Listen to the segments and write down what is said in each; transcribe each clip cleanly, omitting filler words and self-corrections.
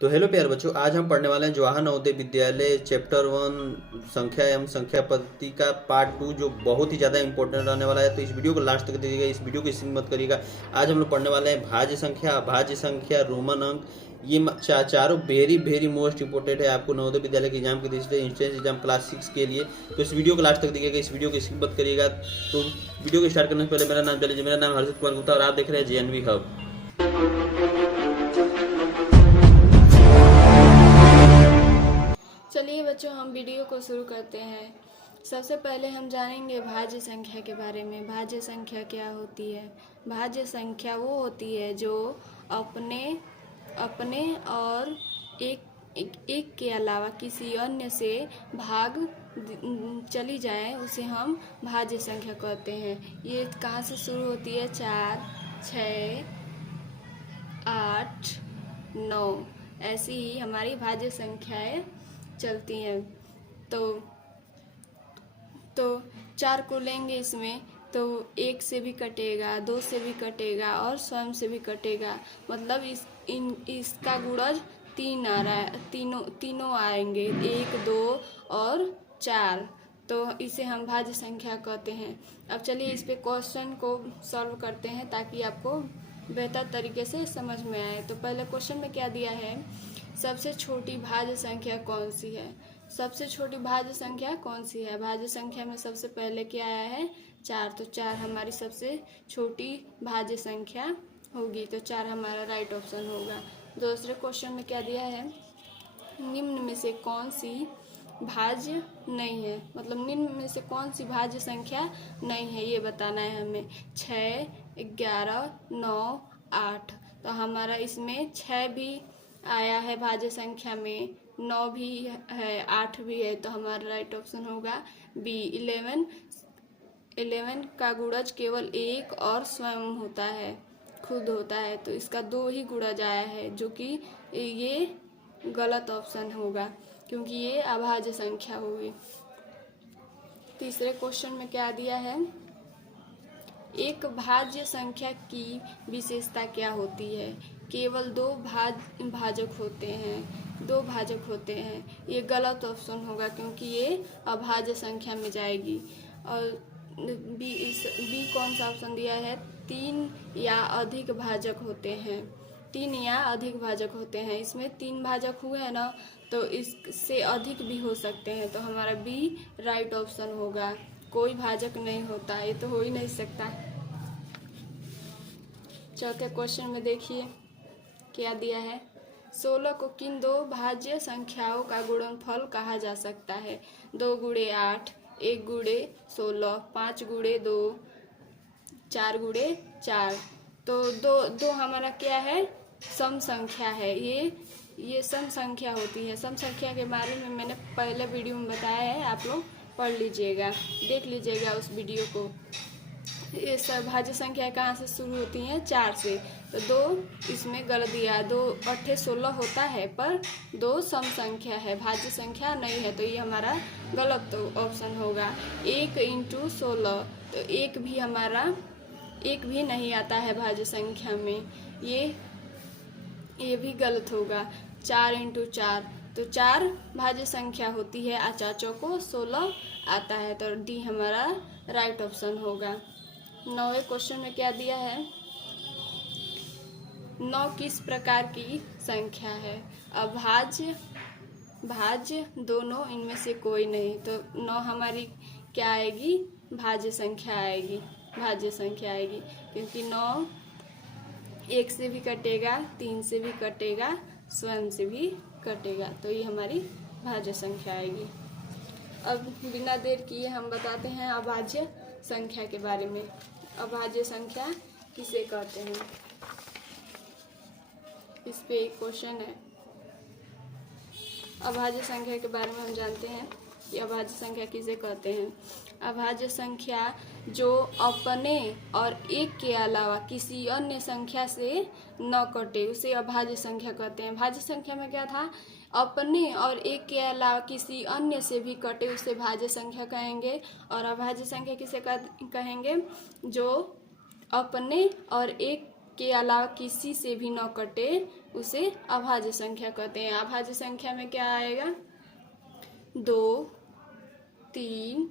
तो हेलो प्यारे बच्चों, आज हम पढ़ने वाले हैं जवाहर नवोदय विद्यालय चैप्टर 1 संख्या एवं संख्या पद्धति का पार्ट 2, जो बहुत ही ज़्यादा इंपॉर्टेंट रहने वाला है। तो इस वीडियो को लास्ट तक देखिएगा, इस वीडियो को स्किप मत करिएगा। आज हम लोग पढ़ने वाले हैं भाज्य संख्या, अभाज्य संख्या, रोमन अंक। ये चारों वेरी वेरी मोस्ट इंपॉर्टेंट है आपको नवोदय विद्यालय के एग्जाम के दृष्टि से, इंस्टेंस एग्जाम क्लास 6 के लिए। तो इस वीडियो को लास्ट तक देखिएगा, इस वीडियो को स्किप मत करिएगा। तो वीडियो को स्टार्ट करने से पहले मेरा नाम जान लीजिए। मेरा नाम हर्षित कुमार गुप्ता और आप देख रहे हैं जेएनवी हब। चलिए बच्चों, हम वीडियो को शुरू करते हैं। सबसे पहले हम जानेंगे भाज्य संख्या के बारे में। भाज्य संख्या क्या होती है? भाज्य संख्या वो होती है जो अपने अपने और एक के अलावा किसी अन्य से भाग चली जाए, उसे हम भाज्य संख्या कहते हैं। ये कहाँ से शुरू होती है? 4, 6, 8, 9, ऐसी ही हमारी भाज्य संख्याएं चलती हैं। तो 4 को लेंगे इसमें तो 1 से भी कटेगा, 2 से भी कटेगा और स्वयं से भी कटेगा। मतलब इसका गुणज 3 आ रहा है, तीनों आएंगे, 1, 2 और 4। तो इसे हम भाज्य संख्या कहते हैं। अब चलिए इस पे क्वेश्चन को सॉल्व करते हैं ताकि आपको बेहतर तरीके से समझ में आए। तो पहले क्वेश्चन में क्या दिया है? सबसे छोटी भाज्य संख्या कौन सी है? सबसे छोटी भाज्य संख्या कौन सी है? भाज्य संख्या में सबसे पहले क्या आया है? 4। तो 4 हमारी सबसे छोटी भाज्य संख्या होगी, तो 4 हमारा राइट ऑप्शन होगा। दूसरे क्वेश्चन में क्या दिया है? निम्न में से कौन सी भाज्य नहीं है? मतलब निम्न में से कौन सी भाज्य संख्या नहीं है, ये बताना है हमें। 6, 11, 9, 8। तो हमारा इसमें 6 भी आया है भाज्य संख्या में, 9 भी है, 8 भी है, तो हमारा राइट ऑप्शन होगा बी 11। 11 का गुणज केवल 1 और स्वयं होता है, खुद होता है, तो इसका 2 ही गुणज आया है, जो कि ये गलत ऑप्शन होगा क्योंकि ये अभाज्य संख्या होगी। तीसरे क्वेश्चन में क्या दिया है? एक भाज्य संख्या की विशेषता क्या होती है? केवल 2 भाजक होते हैं, 2 भाजक होते हैं। ये गलत ऑप्शन होगा क्योंकि ये अभाज्य संख्या में जाएगी। और बी कौन सा ऑप्शन दिया है? 3 या अधिक भाजक होते हैं, 3 या अधिक भाजक होते हैं। इसमें 3 भाजक हुए हैं ना, तो इससे अधिक भी हो सकते हैं, तो हमारा बी राइट ऑप्शन होगा। कोई भाजक नहीं होता, ये तो हो ही नहीं सकता। चौथे क्वेश्चन में देखिए क्या दिया है? 16 को किन 2 भाज्य संख्याओं का गुणनफल कहा जा सकता है? 2 गुणे 8, 1 गुणे 16, 5 गुणे 2, 4 गुणे 4। तो दो हमारा क्या है? सम संख्या है। ये सम संख्या होती है। सम संख्या के बारे में मैंने पहले वीडियो में बताया है, आप लोग पढ़ लीजिएगा, देख लीजिएगा उस वीडियो को। ये सब भाज्य संख्या कहाँ से शुरू होती हैं? 4 से। तो 2 इसमें गलत दिया, 2 8 16 होता है, पर 2 सम संख्या है, भाज्य संख्या नहीं है, तो ये हमारा गलत ऑप्शन होगा। 1 × 16, तो 1 भी हमारा 1 भी नहीं आता है भाज्य संख्या में, ये भी गलत होगा। 4 × 4, तो 4 भाज्य संख्या होती है, 4 को 16 आता है, तो डी हमारा राइट ऑप्शन होगा। 9वें क्वेश्चन में क्या दिया है? 9 किस प्रकार की संख्या है? अभाज्य, भाज्य, दोनों, इनमें से कोई नहीं, तो 9 हमारी क्या आएगी? भाज्य संख्या आएगी, भाज्य संख्या आएगी, क्योंकि 9 1 से भी कटेगा, 3 से भी कटेगा, स्वयं से भी कटेगा, तो ये हमारी भाज्य संख्या आएगी। अब बिना देर किए हम बताते हैं अभाज्य संख्या के बारे में। अभाज्य संख्या किसे कहते हैं? इस पे एक क्वेश्चन है। अभाज्य संख्या के बारे में हम जानते हैं कि अभाज्य संख्या किसे कहते हैं। अभाज्य संख्या जो अपने और एक के अलावा किसी अन्य संख्या से न कटे, उसे अभाज्य संख्या कहते हैं। भाज्य संख्या में क्या था? अपने और एक के अलावा किसी अन्य से भी कटे, उसे भाज्य संख्या कहेंगे। और अभाज्य संख्या किसे कहेंगे? जो अपने और एक के अलावा किसी से भी न कटे, उसे अभाज्य संख्या कहते हैं। अभाज्य संख्या में क्या आएगा? 2, 3,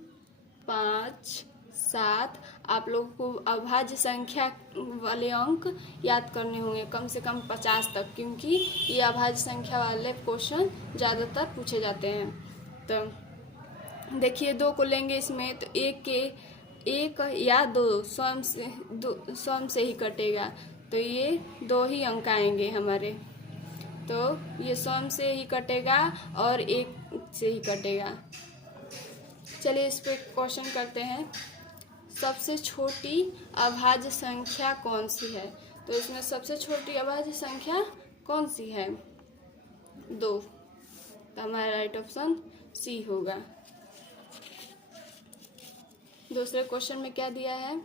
5, 7। आप लोगों को अभाज्य संख्या वाले अंक याद करने होंगे, कम से कम 50 तक, क्योंकि ये अभाज्य संख्या वाले क्वेश्चन ज़्यादातर पूछे जाते हैं। तो देखिए 2 को लेंगे इसमें, तो एक या 2 स्वयं से ही कटेगा, तो ये 2 ही अंक आएंगे हमारे। तो ये स्वयं से ही कटेगा और 1 से ही कटेगा। चलिए इस पे क्वेश्चन करते हैं। सबसे छोटी अभाज्य संख्या कौन सी है? तो इसमें सबसे छोटी अभाज्य संख्या कौन सी है? 2। तो हमारा राइट ऑप्शन सी होगा। दूसरे क्वेश्चन में क्या दिया है?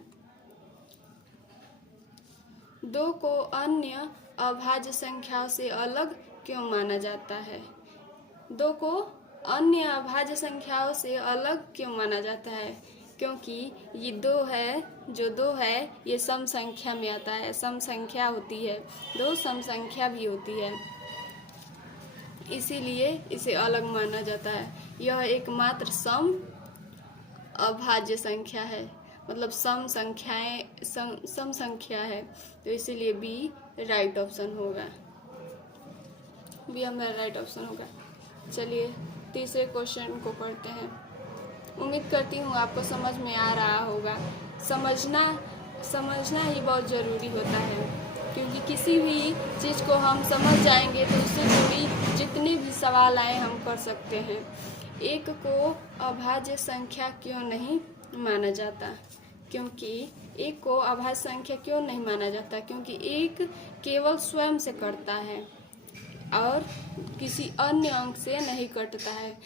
2 को अन्य अभाज्य संख्याओं से अलग क्यों माना जाता है? 2 को अन्य अभाज्य संख्याओं से अलग क्यों माना जाता है? क्योंकि ये 2 है, जो 2 है ये सम संख्या में आता है, सम संख्या होती है, 2 सम संख्या भी होती है, इसीलिए इसे अलग माना जाता है। यह एकमात्र सम अभाज्य संख्या है, मतलब सम संख्या है, तो इसीलिए बी राइट ऑप्शन होगा। बी हमारा राइट ऑप्शन होगा। चलिए तीसरे क्वेश्चन को पढ़ते हैं। उम्मीद करती हूँ आपको समझ में आ रहा होगा। समझना ही बहुत ज़रूरी होता है, क्योंकि किसी भी चीज़ को हम समझ जाएंगे तो उससे जुड़ी जितने भी सवाल आए हम कर सकते हैं। 1 को अभाज्य संख्या क्यों नहीं माना जाता? क्योंकि 1 को अभाज्य संख्या क्यों नहीं माना जाता? क्योंकि 1 केवल स्वयं से कटता है और किसी अन्य अंक से नहीं कटता है,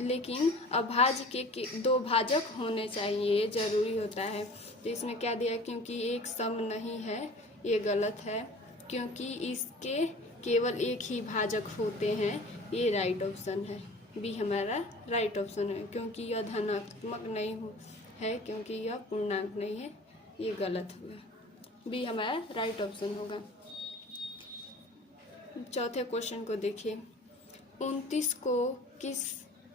लेकिन अभाज्य के 2 भाजक होने चाहिए, ये जरूरी होता है। तो इसमें क्या दिया है? क्योंकि 1 सम नहीं है, ये गलत है। क्योंकि इसके केवल 1 ही भाजक होते हैं, ये राइट ऑप्शन है। बी हमारा राइट ऑप्शन है। क्योंकि यह धनात्मक नहीं है, क्योंकि यह पूर्णांक नहीं है, ये गलत होगा। बी हमारा राइट ऑप्शन होगा। चौथे क्वेश्चन को देखिए। 29 को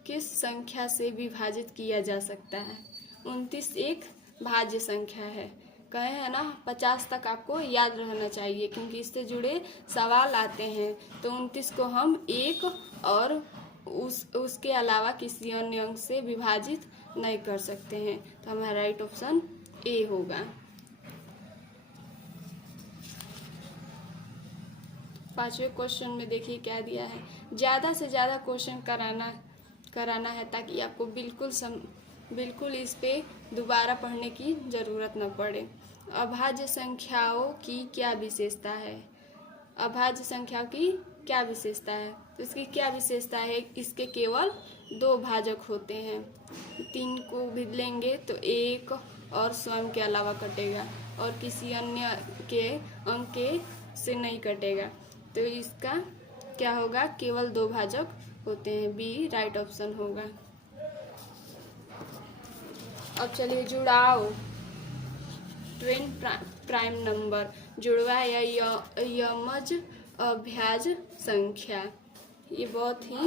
किस संख्या से विभाजित किया जा सकता है? 29 एक भाज्य संख्या है, कहे हैं ना 50 तक आपको याद रहना चाहिए, क्योंकि इससे जुड़े सवाल आते हैं। तो 29 को हम 1 और उसके अलावा किसी अन्य अंक से विभाजित नहीं कर सकते हैं, तो हमारा राइट ऑप्शन ए होगा। पांचवें क्वेश्चन में देखिए क्या दिया है। ज़्यादा से ज़्यादा क्वेश्चन कराना है ताकि आपको बिल्कुल इस पे दोबारा पढ़ने की ज़रूरत न पड़े। अभाज्य संख्याओं की क्या विशेषता है? अभाज्य संख्याओं की क्या विशेषता है? तो इसकी क्या विशेषता है? इसके केवल 2 भाजक होते हैं। 3 को भी लेंगे तो 1 और स्वयं के अलावा कटेगा और किसी अन्य के अंक से नहीं कटेगा, तो इसका क्या होगा? केवल 2 भाजक होते हैं। बी राइट ऑप्शन होगा। अब चलिए जुड़ाव, ट्वेन प्राइम नंबर, जुड़वा या यमज अभाज्य संख्या, ये बहुत ही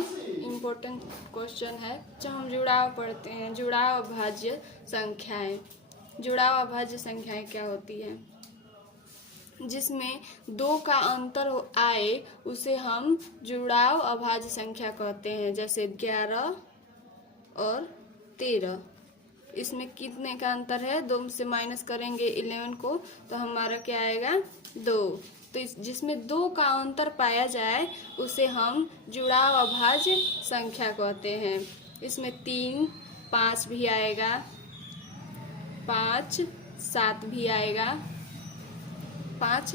इम्पोर्टेंट क्वेश्चन है। जब हम जुड़ाव पढ़ते हैं, जुड़ाव अभाज्य संख्याएं, जुड़ाव अभाज्य संख्याएं क्या होती है? जिसमें 2 का अंतर आए उसे हम जुड़ाव अभाज्य संख्या कहते हैं। जैसे 11 और 13, इसमें कितने का अंतर है? 2 से माइनस करेंगे 11 को, तो हमारा क्या आएगा? 2। तो जिसमें 2 का अंतर पाया जाए उसे हम जुड़ाव अभाज्य संख्या कहते हैं। इसमें 3, 5 भी आएगा, 5, 7 भी आएगा, 5,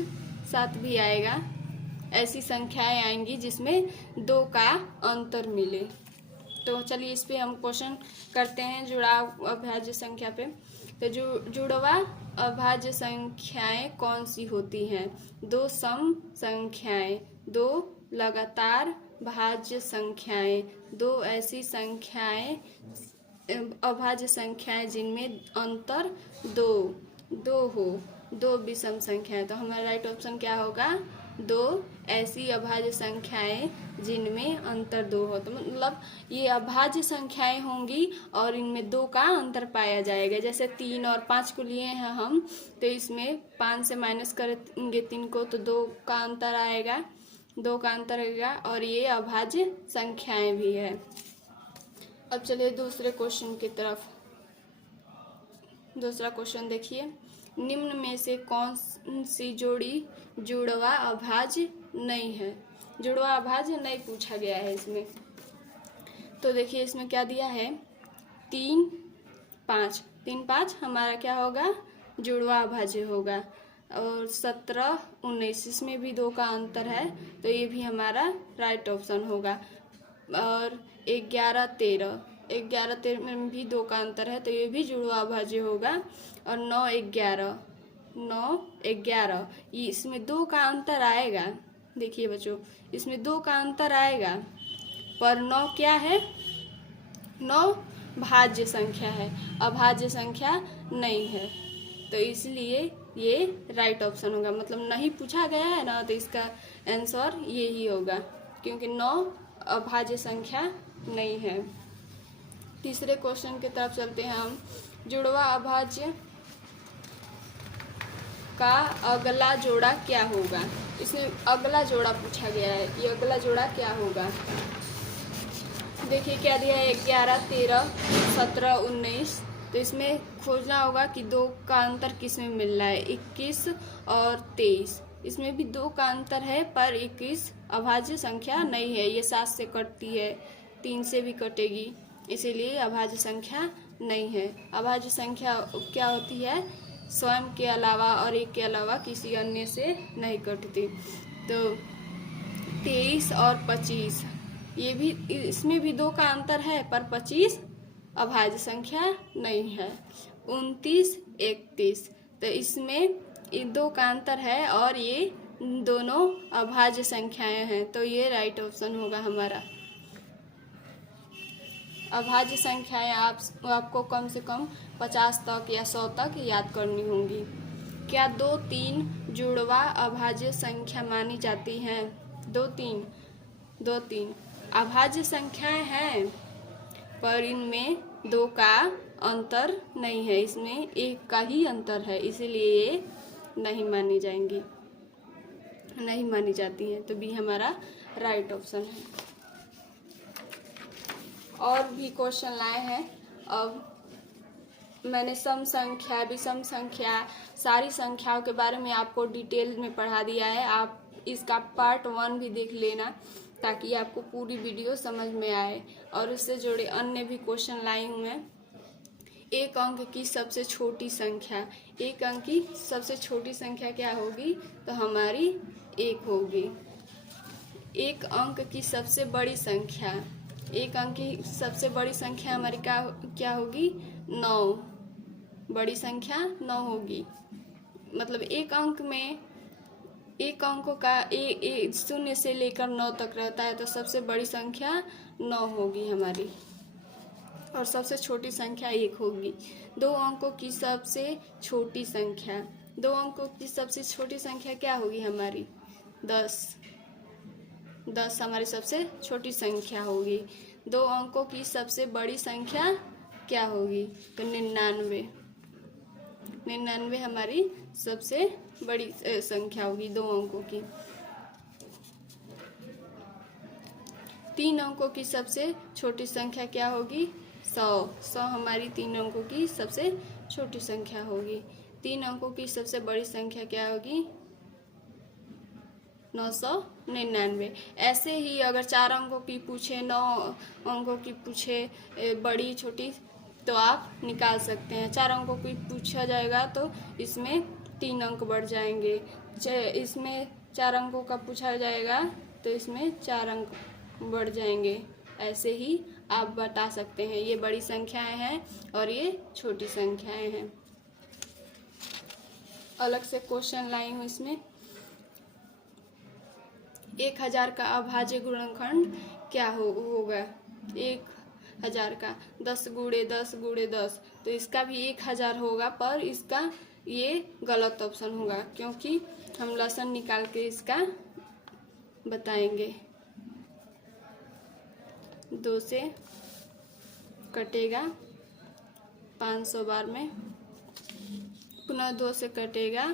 7 भी आएगा। ऐसी संख्याएं आएंगी जिसमें 2 का अंतर मिले। तो चलिए इस पे हम क्वेश्चन करते हैं जुड़ाव अभाज्य संख्या पे। तो जुड़वा अभाज्य संख्याएं कौन सी होती हैं? 2 सम संख्याएं, 2 लगातार भाज्य संख्याएं, 2 ऐसी संख्याएं अभाज्य संख्याएं जिनमें अंतर 2 हो, 2 विषम संख्याएं। तो हमारा राइट ऑप्शन क्या होगा? 2 ऐसी अभाज्य संख्याएं जिनमें अंतर 2 हो। तो मतलब ये अभाज्य संख्याएं होंगी और इनमें 2 का अंतर पाया जाएगा। जैसे 3 और 5 को लिए हैं हम, तो इसमें 5 से माइनस करेंगे 3 को तो 2 का अंतर आएगा, 2 का अंतर आएगा, और ये अभाज्य संख्याएं भी है। अब चलिए दूसरे क्वेश्चन की तरफ। दूसरा क्वेश्चन देखिए, निम्न में से कौन सी जोड़ी जुड़वा अभाज्य नहीं है। जुड़वा अभाज्य नहीं पूछा गया है इसमें। तो देखिए इसमें क्या दिया है, 3 5, 3 5 हमारा क्या होगा, जुड़वा अभाज्य होगा। और 17 19 इसमें भी 2 का अंतर है, तो ये भी हमारा राइट ऑप्शन होगा। और 11 13 में भी 2 का अंतर है, तो ये भी जुड़वा अभाज्य होगा। और 9 11 इसमें 2 का अंतर आएगा। देखिए बच्चों, इसमें 2 का अंतर आएगा, पर 9 क्या है, 9 भाज्य संख्या है, अभाज्य संख्या नहीं है। तो इसलिए ये राइट ऑप्शन होगा। मतलब नहीं पूछा गया है ना, तो इसका आंसर यही होगा, क्योंकि 9 अभाज्य संख्या नहीं है। तीसरे क्वेश्चन की तरफ चलते हैं हम। जुड़वा अभाज्य का अगला जोड़ा क्या होगा। इसमें अगला जोड़ा पूछा गया है, ये अगला जोड़ा क्या होगा। देखिए क्या दिया है, 11 13 17 19। तो इसमें खोजना होगा कि 2 का अंतर किस में मिल रहा है, 21 और 23। इसमें भी 2 का अंतर है, पर 21 अभाज्य संख्या नहीं है। ये 7 से कटती है, 3 से भी कटेगी, इसीलिए अभाज्य संख्या नहीं है। अभाज्य संख्या क्या होती है, स्वयं के अलावा और 1 के अलावा किसी अन्य से नहीं कटती। तो 23 और 25, ये भी, इसमें भी 2 का अंतर है, पर 25 अभाज्य संख्या नहीं है। 29 31, तो इसमें 2 का अंतर है और ये दोनों अभाज्य संख्याएं हैं, तो ये राइट ऑप्शन होगा हमारा। अभाज्य संख्याएं आपको कम से कम 50 तक या 100 तक याद करनी होंगी। क्या 2 3 जुड़वा अभाज्य संख्या मानी जाती हैं। 2 3 अभाज्य संख्याएं हैं, पर इनमें 2 का अंतर नहीं है, इसमें 1 का ही अंतर है, इसीलिए ये नहीं मानी जाएंगी, नहीं मानी जाती हैं। तो बी हमारा राइट ऑप्शन है। और भी क्वेश्चन लाए हैं। अब मैंने सम संख्या, विषम संख्या, सारी संख्याओं के बारे में आपको डिटेल में पढ़ा दिया है। आप इसका पार्ट 1 भी देख लेना, ताकि आपको पूरी वीडियो समझ में आए। और उससे जुड़े अन्य भी क्वेश्चन लाई हूँ मैं। एक अंक की सबसे छोटी संख्या, एक अंक की सबसे छोटी संख्या क्या होगी, तो हमारी 1 होगी। एक अंक की सबसे बड़ी संख्या, एक अंक की सबसे बड़ी संख्या हमारी क्या होगी, 9। बड़ी संख्या 9 होगी। मतलब एक अंक में, एक अंकों का 0 से लेकर 9 तक रहता है, तो सबसे बड़ी संख्या 9 होगी हमारी, और सबसे छोटी संख्या 1 होगी। 2 अंकों की सबसे छोटी संख्या, 2 अंकों की सबसे छोटी संख्या क्या होगी हमारी, 10 हमारी सबसे छोटी संख्या होगी। 2 अंकों की सबसे बड़ी संख्या क्या होगी, तो 99 हमारी सबसे बड़ी संख्या होगी 2 अंकों की। 3 अंकों की सबसे छोटी संख्या क्या होगी, 100 हमारी 3 अंकों की सबसे छोटी संख्या होगी। 3 अंकों की सबसे बड़ी संख्या क्या होगी, 999। ऐसे ही अगर 4 अंकों की पूछे, 9 अंकों की पूछे, बड़ी छोटी, तो आप निकाल सकते हैं। 4 अंकों की पूछा जाएगा तो इसमें 3 अंक बढ़ जाएंगे। इसमें 4 अंकों का पूछा जाएगा तो इसमें 4 अंक बढ़ जाएंगे। ऐसे ही आप बता सकते हैं। ये बड़ी संख्याएं हैं और ये छोटी संख्याएं हैं। अलग से क्वेश्चन लाई हूँ इसमें। 1000 का अभाज्य गुणनखंड क्या होगा। 1000 का 10 गुणे 10 गुणे 10, तो इसका भी 1000 होगा, पर इसका ये गलत ऑप्शन होगा, क्योंकि हम लसन निकाल के इसका बताएंगे। 2 से कटेगा 500 बार में, पुनः 2 से कटेगा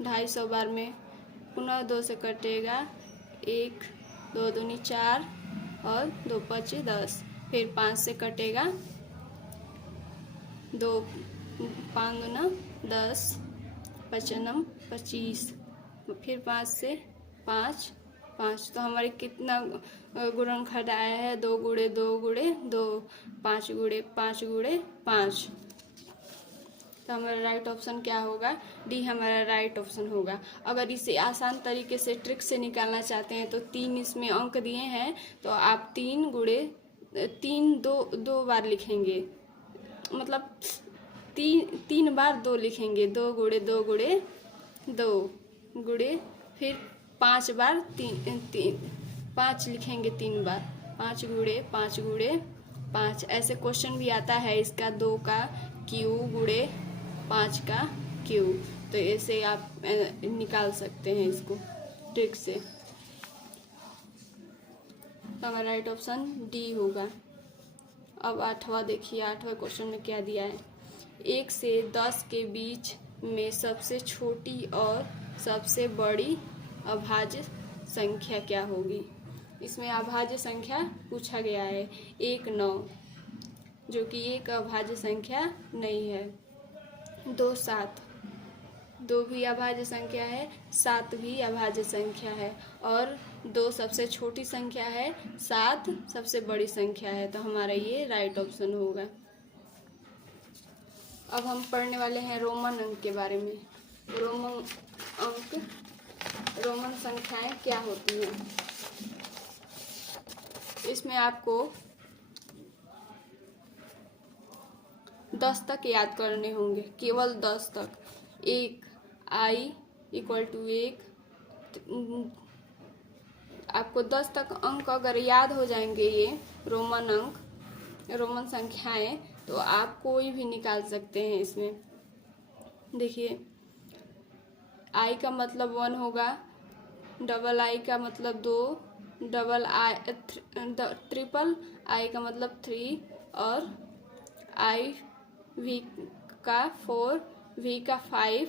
250 बार में, पुनः 2 से कटेगा 1, 2 दूनी 4 और 2 5 10। फिर 5 से कटेगा 2, 5 दूना 10, 5 9 25। फिर 5 से 5 5, तो हमारे कितना गुणनखंड आया है? 2 गुणे 2 गुणे 2, 5 गुणे 5 गुणे 5। तो हमारा राइट ऑप्शन क्या होगा? डी हमारा राइट ऑप्शन होगा। अगर इसे आसान तरीके से ट्रिक से निकालना चाहते हैं तो 3 इसमें अंक दिए हैं, तो आप 3 गुणे 3 दो बार लिखेंगे, मतलब 3 बार 2 लिखेंगे। 2 गुणे 2 गुणे 2 गुणे, फिर 5 बार 5 लिखेंगे 3 बार, 5 गुणे 5 गुणे 5। ऐसे क्वेश्चन भी आता है इसका, 2 का क्यू गुणे 5 का क्यू। तो ऐसे आप निकाल सकते हैं इसको ट्रिक से। तो हमारा राइट ऑप्शन डी होगा। अब 8वां देखिए, 8वें क्वेश्चन में क्या दिया है? 1 से 10 के बीच में सबसे छोटी और सबसे बड़ी अभाज्य संख्या क्या होगी? इसमें अभाज्य संख्या पूछा गया है 1 9, जो कि एक अभाज्य संख्या नहीं है। 2 7, 2 भी अभाज्य संख्या है, 7 भी अभाज्य संख्या है, और 2 सबसे छोटी संख्या है, 7 सबसे बड़ी संख्या है। तो हमारा ये राइट ऑप्शन होगा। अब हम पढ़ने वाले हैं रोमन अंक के बारे में। रोमन संख्याएं क्या होती हैं? इसमें आपको 10 तक याद करने होंगे, केवल 10 तक। 1 i = 1। आपको 10 तक अंक अगर याद हो जाएंगे, ये रोमन अंक, रोमन संख्याएं, तो आप कोई भी निकाल सकते हैं इसमें। देखिए, i का मतलब 1 होगा, डबल i का मतलब 2, ट्रिपल i का मतलब 3, और v का 4, v का 5,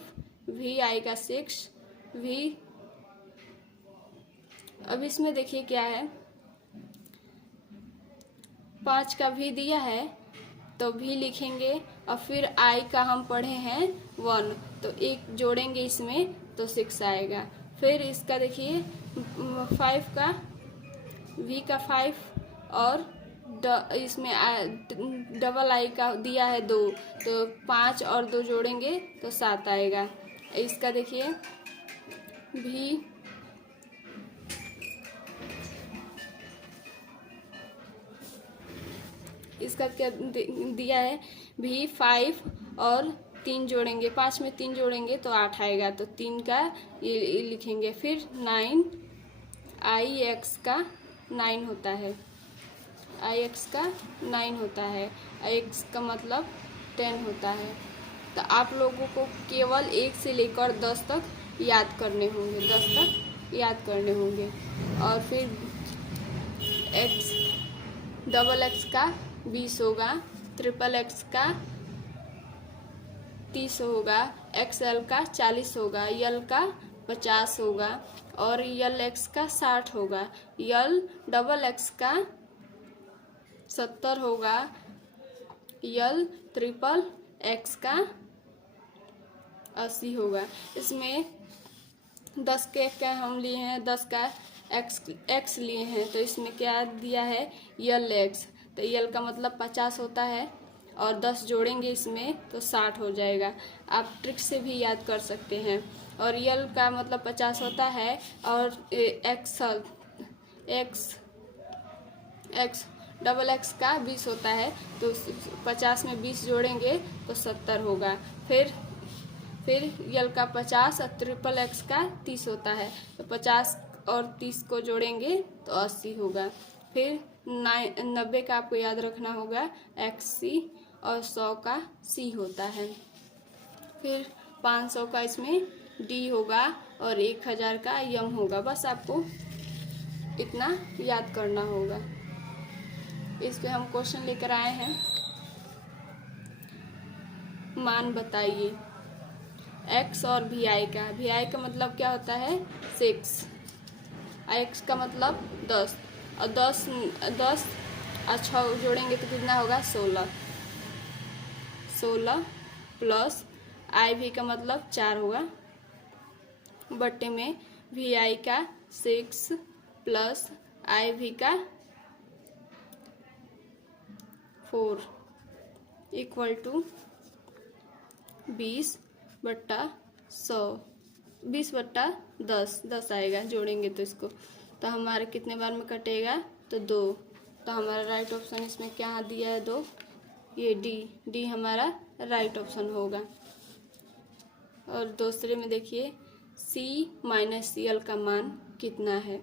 vi का 6, v। अब इसमें देखिए क्या है, 5 का v दिया है तो v लिखेंगे, और फिर i का हम पढ़े हैं 1, तो 1 जोड़ेंगे इसमें तो 6 आएगा। फिर इसका देखिए 5 का, v का 5, और इसमें डबल i का दिया है 2, तो 5 और 2 जोड़ेंगे तो 7 आएगा। इसका देखिए v, इसका क्या दिया है, भी 5 और 3 जोड़ेंगे, 5 में 3 जोड़ेंगे तो 8 आएगा, तो 3 का ये लिखेंगे। फिर 9, ix का 9 होता है, ix का 9 होता है, ix का मतलब 10 होता है। तो आप लोगों को केवल 1 से लेकर 10 तक याद करने होंगे, 10 तक याद करने होंगे। और फिर x, डबल x का 20 होगा, ट्रिपल x का 30 होगा, XL का 40 होगा, यल का 50 होगा, और यल x का 60 होगा, यल डबल x का 70 होगा, यल ट्रिपल x का 80 होगा। इसमें 10 के हम लिए हैं, 10 का x लिए हैं, तो इसमें क्या दिया है, यल x। तो यल का मतलब 50 होता है, और 10 जोड़ेंगे इसमें तो 60 हो जाएगा। आप ट्रिक से भी याद कर सकते हैं। और यल का मतलब 50 होता है, और x डबल x का 20 होता है, तो 50 में 20 जोड़ेंगे तो 70 होगा। फिर यल का 50 और ट्रिपल x का 30 होता है, तो 50 और 30 को जोड़ेंगे तो 80 होगा। फिर 90 का आपको याद रखना होगा XC, और 100 का C होता है। फिर 500 का इसमें D होगा, और 1000 का यम होगा। बस आपको इतना याद करना होगा। इस पे हम क्वेश्चन लेकर आए हैं। मान बताइए x और vi का। vi का मतलब क्या होता है 6, x का मतलब 10, और 10 और 6 जोड़ेंगे तो कितना होगा 16 प्लस iv का मतलब 4 होगा बट्टे में vi का 6 प्लस iv का 4 इक्वल टू 20/100, 20/10 आएगा। जोड़ेंगे तो इसको तो हमारे कितने बार में कटेगा तो 2। तो हमारा राइट ऑप्शन इसमें क्या दिया है 2, ये डी हमारा राइट ऑप्शन होगा। और दूसरे में देखिए c माइनस CL का मान कितना है।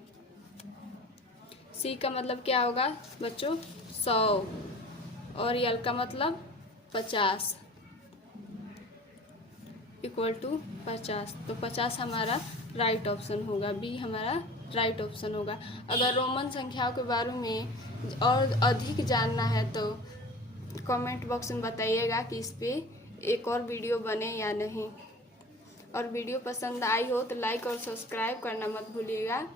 c का मतलब क्या होगा बच्चों 100 और l का मतलब 50 इक्वल टू 50। तो 50 हमारा राइट ऑप्शन होगा, बी हमारा राइट ऑप्शन होगा। अगर रोमन संख्याओं के बारे में और अधिक जानना है तो कमेंट बॉक्स में बताइएगा कि इस पे एक और वीडियो बने या नहीं। और वीडियो पसंद आई हो तो लाइक और सब्सक्राइब करना मत भूलिएगा।